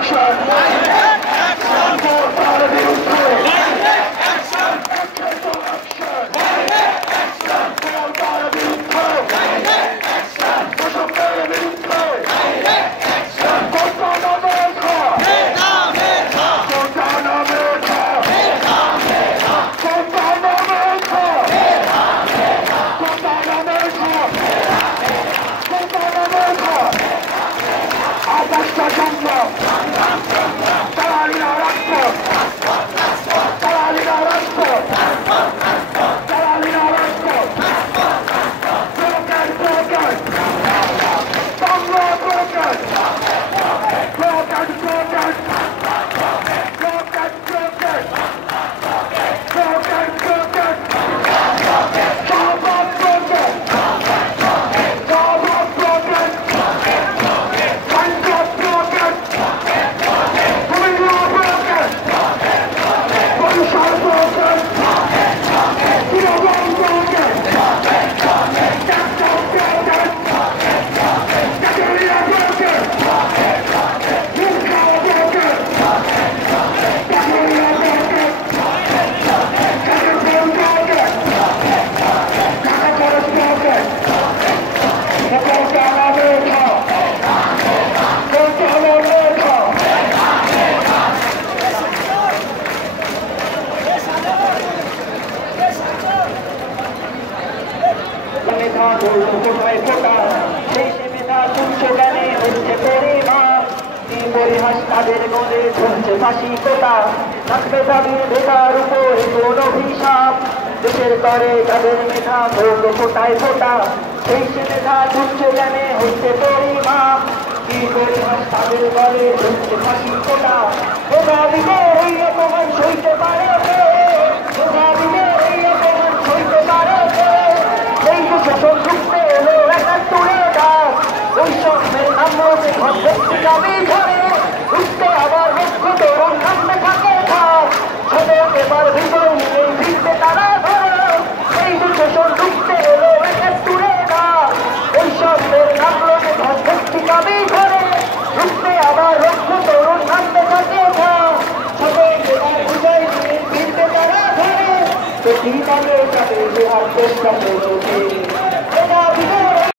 Action! মেধা করল কোথায় ফোটা সেই সে মেধা তুচ্ছ জ্ঞানে হচ্ছে পরিমাপ কি পরিহাস তাদের গলে ঝুলছে ফাঁসি কোটা থাকবে তাদের বেকার উপরে কোন অভিশাপ দেশের তরে তাদের মেধা করল কোটায় ফোটা সেই সে মেধা তুচ্ছ জ্ঞানে হচ্ছে পরিমাপ কি পরিহাস তাদের গলে ঝুলছে ফাঁসি কোটা মেধাবীদের এই অপমান সইতে পারে মেধাবীদের এই অপমান সইতে পারে এই যে শোষণ ঢুকতে এলো একাত্তরে দাস ওই স্বপ্নের নামে ঘরে ঘরে উঠতে আবার লক্ষ তরুণ সামনে থাকে ঘাস সদক এবার হৃদয় নিয়ে ফিরতে তারা ধরে এই যে শোষণ ঢুকতে এলো একাত্তরে দাস ওই স্বপ্নের নামে ঘরে উঠতে আবার লক্ষ তরুণ সামনে থাকে ঘাস সদক এবার হৃদয় নিয়ে ফিরতে তারা ধরে তো ঠিক আছে তাদের চেষ্টা করছে